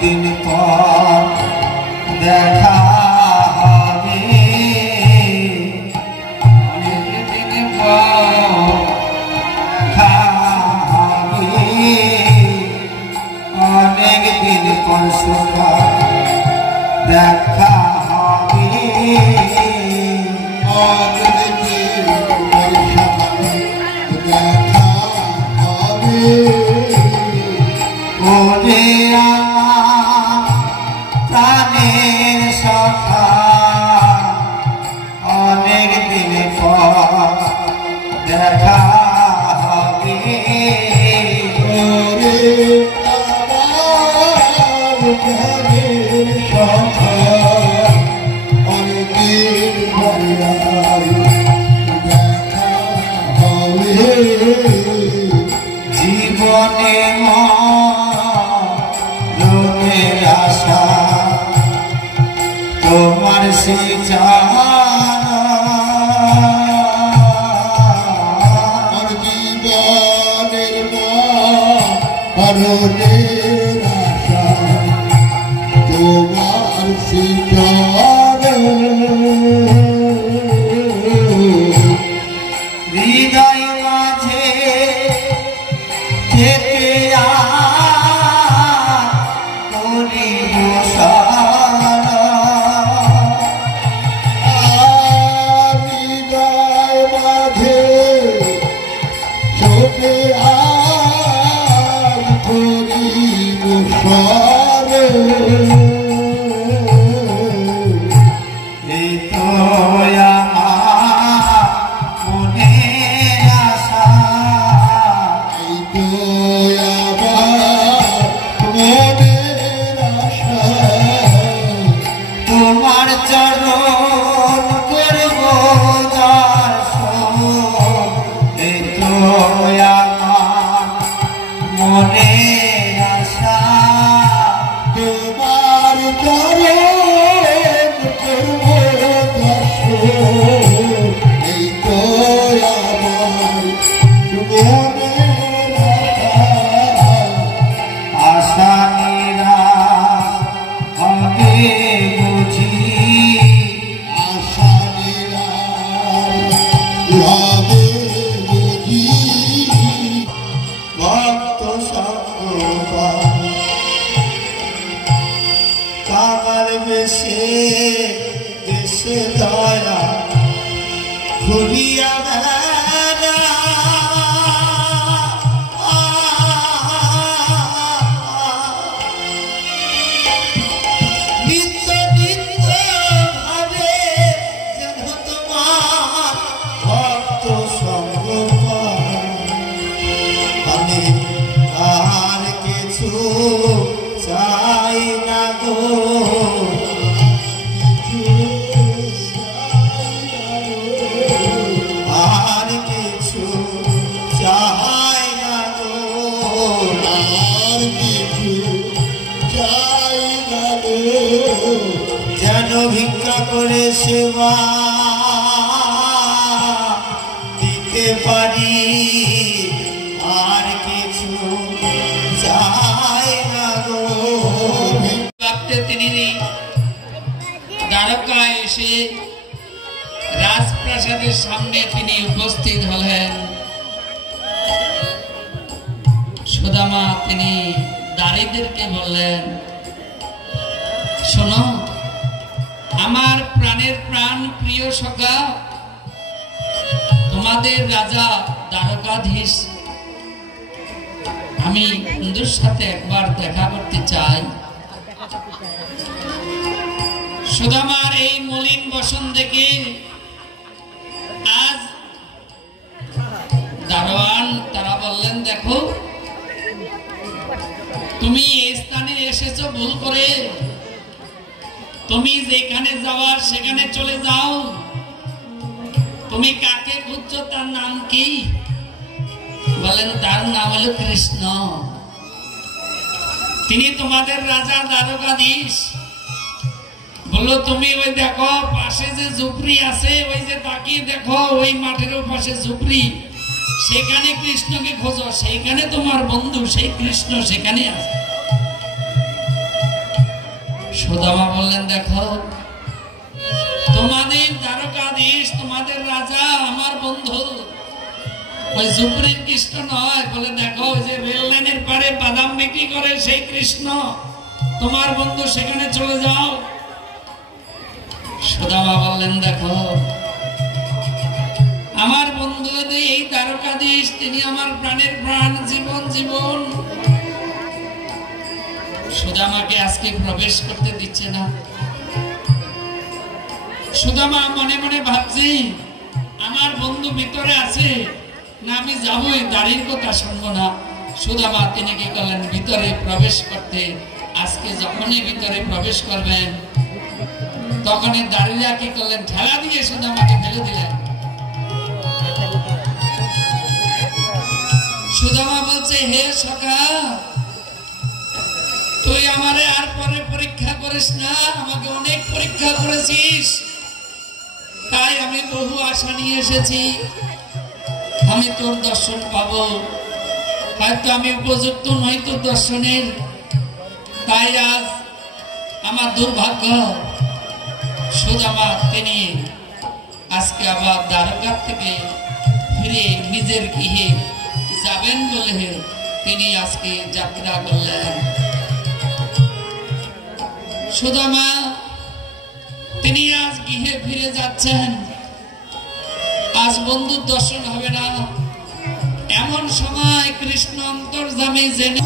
দিন পর দেখা হবে, অনেক দিন পর দেখা হবে, অনেক দিন পর সুখা দেখা হবে, অনেক দিন পর দেখা হবে। ওরে প্রাণের সখা অনেক দিন পর দেখা হবে, ওরে প্রাণের সখা অনেক দিন পর দেখা হবে। জীবনে মনের আশা তোমার সেই চার, জীবনের মনের আশা তোমার সেই চার, হৃদয় মাঝে থেকে করিব সারা, হৃদয় মাঝে থেকে করিব সারা, এই তো তোমার চরণ করব দর্শন, এই তো আমার মনের আশা, তোমার চরণ করব দর্শন, এই তো আমার মনের আশা, আশা নিরাশ হবে বুঝি, আশা নিরাশ হবে বুঝি, ভক্ত সঙ্গ কামার বেশে দেশে দয়া ঘুরিয়া বেড়া, নিত্য নিত্য ভাবে যেন তোমার ভক্ত সঙ্গ আমি আর কিছু চাই না গো, আর কিছু চাই না গো, আর কিছু চাই না গো, যেন ভিক্ষা করে সেবা দিতে পারি, আর কিছু চাই না গো। তিনি দ্বারকায় এসে রাজপ্রাসাদের সামনে তিনি উপস্থিত হলেন। সুদামা তিনি দাসীদেরকে বললেন, শোনো, আমার প্রাণের প্রাণ প্রিয় সখা, তোমাদের রাজা দ্বারকাধীশ আমি বন্ধুর সাথে একবার দেখা করতে চাই। সুদামার এই মলিন বসন দেখে আজ দারোয়ান তারা বললেন, দেখো তুমি এই স্থানে এসেছো ভুল করে, তুমি যেখানে যাওয়ার সেখানে চলে যাও। তুমি কাকে খুঁজছো, তার নাম কি? বলেন, তার নাম হলো কৃষ্ণ। তিনি তোমাদের রাজা দ্বারকাধীশ। বললো, তুমি ওই দেখো পাশে যে ঝুপড়ি আছে, ওই যে তাকিয়ে দেখো ওই মাঠের পাশে ঝুপড়ি, সেখানে কৃষ্ণকে খোঁজো, সেইখানে তোমার বন্ধু সেই কৃষ্ণ সেখানে আছে। সুদামা বললেন, দেখো তোমাদের দ্বারকাধীশ, তোমাদের রাজা আমার বন্ধু, ওই জুপরির কৃষ্ণ নয়। বলে দেখো ওই যে রেল লাইনের পারে বাদাম বিক্রি করে সেই কৃষ্ণ তোমার বন্ধু, সেখানে চলে যাও। সুদামা বললেন, দেখো আমার বন্ধু এই দ্বারকাধীশ, তিনি আমার প্রাণের প্রাণ, জীবন জীবন। সুদামাকে আজকে প্রবেশ করতে দিচ্ছে না। সুদামা মনে মনে ভাবছি, আমার বন্ধু ভিতরে আছে না, আমি যাবই, দাড়ির কথা শুনবো না। সুদামা তিনি কি করলেন, ভিতরে প্রবেশ করতে। আজকে যখনই ভিতরে প্রবেশ করবেন তখনই দাড়িরা কি করলেন, ঠেলা দিয়ে সুদামাকে ফেলে দিলেন। সুদামা বলছে, হে সখা, তুই আমারে আর পরে পরীক্ষা করিস না, আমাকে অনেক পরীক্ষা করেছিস, তাই আমি বহু আশা নিয়ে এসেছি, আমি তোর দর্শন পাবো। হয়তো আমি উপযুক্ত নই তোর দর্শনের, তাই আজ আমার দুর্ভাগ্য। সুদামা তিনি আজকে আবার দ্বারকা থেকে ফিরে নিজের গৃহে যাবেন বলে তিনি আজকে যাত্রা করলেন। সুদামা তিনি আজ গৃহে ফিরে যাচ্ছেন। আজ বন্ধুর দর্শন হবে না। এমন সময় কৃষ্ণ অন্তর্যামী জেনে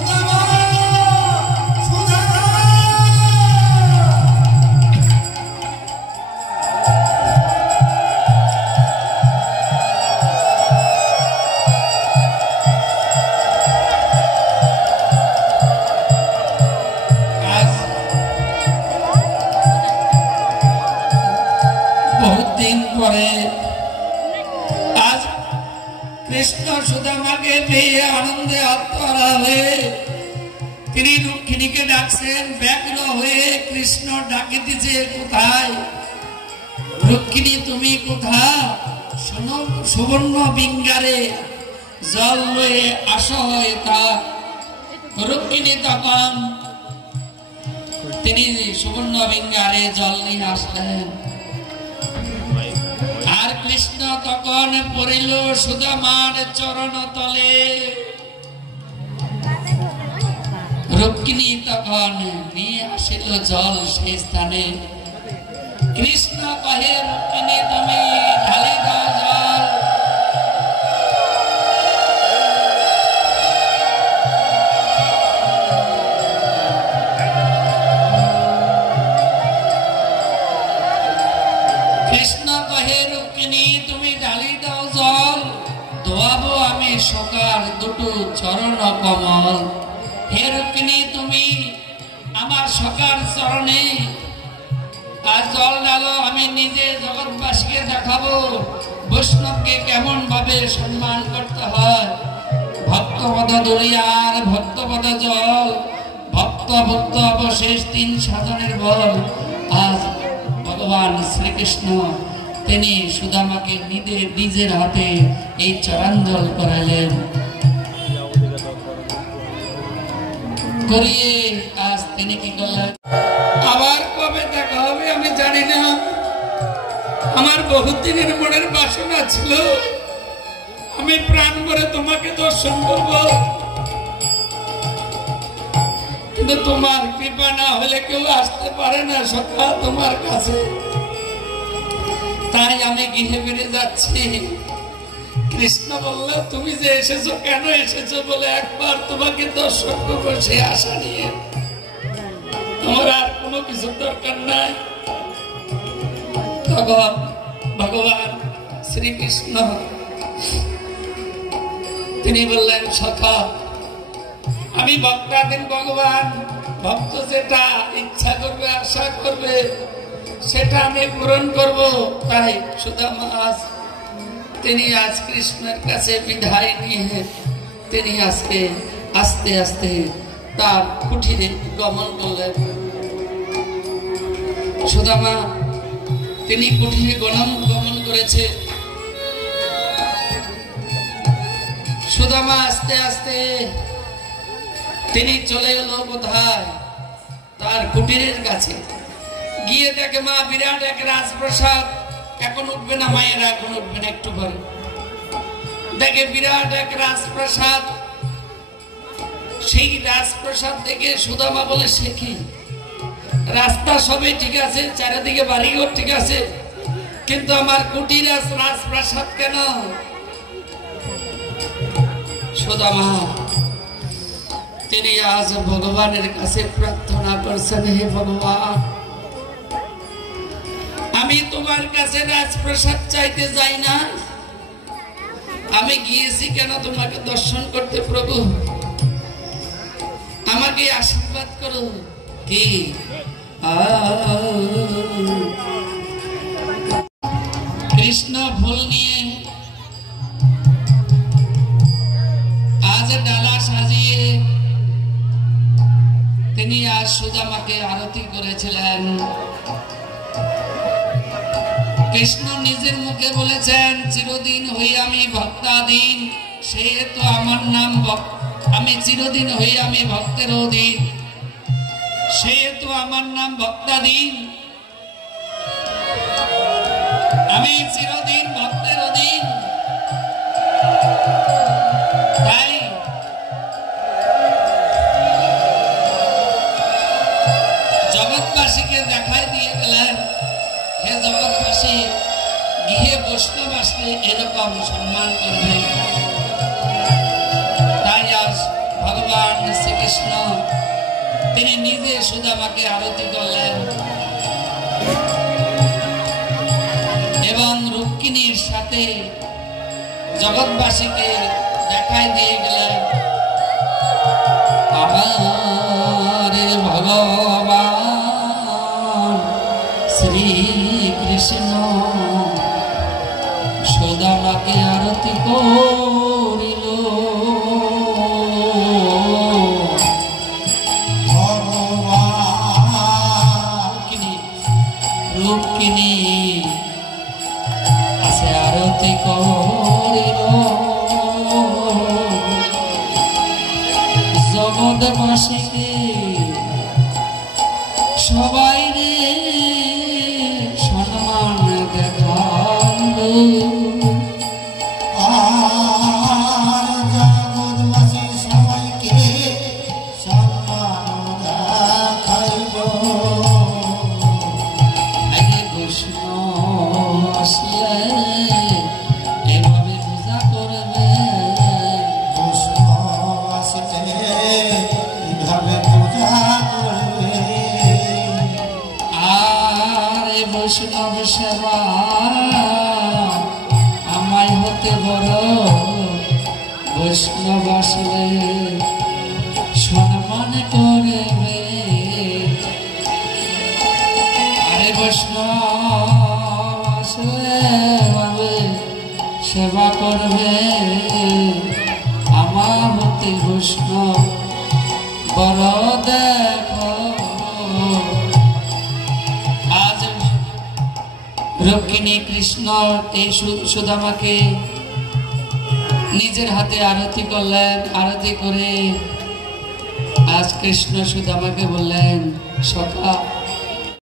পরে আজ কৃষ্ণ সুদামাকে পেয়ে আনন্দে আত্মহারা হয়ে তিনি রুক্মিণীকে ডাকছেন। ব্যগ্র হয়ে কৃষ্ণ ডাকে দিছে, কোথায় রুক্মিণী, তুমি কোথা? সুবর্ণ বিঙ্গারে জল লয়ে আসো হয়ে তা। রুক্মিণী তখন তিনি সুবর্ণ বিঙ্গারে জল নিয়ে আসলেন। আর কৃষ্ণ তখন পড়িল সুদামার চরণ তলে। রুক্মিণী তখন নিয়ে আসিল জল সেই স্থানে। কৃষ্ণ কহে, রুক্মিণী তুমি ঢালি দাও জল। কৃষ্ণ কহে, রুক্মিণী তুমি ঢালি দাও জল, ধোয়াবো আমি সকার দুটো চরণ কমল। হে রুক্মিণী তুমি আমার সকার চরণে আর জল ঢালো, আমি নিজে জগৎবাসীকে দেখাবো বৈষ্ণবকে কেমন ভাবে সম্মান করতে হয়। ভক্তপদ দরিয়ার ভক্তপদ জল, ভক্ত ভক্ত অবশেষ তিন সাধনের বল। আজ ভগবান শ্রীকৃষ্ণ তিনি সুদামাকে নিজের হাতে এই চরণজল করালেন। করিয়ে আজ তিনি কি করলেন, আবার কবে দেখা হবে আমি জানি না। আমার বহুদিনের মনের বাসনা ছিল আমি প্রাণ ভরে তোমাকে দর্শন করব, কিন্তু তোমার কৃপা না হলে কেউ আসতে পারে না সখা তোমার কাছে। তাই আমি গৃহে ফিরে যাচ্ছি। কৃষ্ণ বলল, তুমি যে এসেছো, কেন এসেছো বলে একবার তোমাকে দর্শন করবো সে আশা নিয়ে, তোমার আর কোনো কিছু দরকার নাই। তখন ভগবান শ্রীকৃষ্ণ তিনি বললেন, সখা আমি ভক্তাধীন ভগবান, ভক্ত যেটা ইচ্ছা করবে আশা করবে সেটা আমি পূরণ করব। তাই সুদামা আজ তিনি আজ কৃষ্ণের কাছে বিদায় নিয়ে তিনি আজকে আস্তে আস্তে তার কুঠিরে গমন করলেন। সুদামা তিনি কুঠিরে গমন করেছে। সুদামা আস্তে আস্তে তিনি চলে এলো কোথায়, তার কুটিরের কাছে গিয়ে দেখে মা বিরাট এক রাজপ্রাসাদ। এখন উঠবে না মায়েরা, এখন উঠবে না, একটু পরে দেখে বিরাট এক রাজপ্রাসাদ। সেই রাজপ্রাসাদ দেখে সুদামা বলে, সে কি, রাস্তা সবই ঠিক আছে, চারিদিকে বাড়িঘর ঠিক আছে, কিন্তু আমার কুটির রাজপ্রাসাদ কেন? সুদামা তিনি আজ ভগবানের কাছে প্রার্থনা করছেন, হে ভগবান, আমি তোমার কাছে রাজপ্রাসাদ চাইতে যাই না, আমি গিয়েছি কেন তোমাকে দর্শন করতে। প্রভু আমাকে আশীর্বাদ করো। কি কৃষ্ণ ফুল নিয়ে আজ ডালা সাজিয়ে তিনি আজ সুদামাকে আরতি করেছিলেন। কৃষ্ণ নিজের মুখে বলেছেন, চিরদিন হই আমি ভক্তাধীন, সে তো আমার নাম আমি চিরদিন হই আমি ভক্তের অধীন, সে তো আমার নাম ভক্তাধীন, আমি চিরদিন ভক্তের অধীন। তাই জগৎবাসীকে দেখাই দিয়ে গেলেন, হে জগৎবাসী, গৃহে বৈষ্ণব আসলে এরকম সম্মান করবে। তাই আজ ভগবান শ্রীকৃষ্ণ তিনি নিজে সুদামাকে আরতি করলেন এবং রুক্মিণীর সাথে জগৎবাসীকে দেখাই দিয়ে গেলেন, আমার ভগবান শ্রীকৃষ্ণ সুদামাকে আরতি করিল। রুক্মিণী আসে আরতি করিল, জগৎবাসীকে সবাই রে সম্মান দেখাল। আর জগৎবাসী সবাইকে সম্মান দেখাইল। আগে বৈষ্ণব আসলে এভাবে পূজা করবে, বৈষ্ণব আসলে এইভাবে পূজা করবে। আর বৈষ্ণব সেবা আমায় হতে বড়, বৈষ্ণব আসলে সম্মান করবে। আরে বৈষ্ণব আসলে সেবা করবে, আমার হতে বৈষ্ণব বড়। দেখো আজ রুক্মিণী কৃষ্ণ এই সুদামাকে নিজের হাতে আরতি করলেন। আরতি করে আজ কৃষ্ণ সুদামাকে বললেন, সখা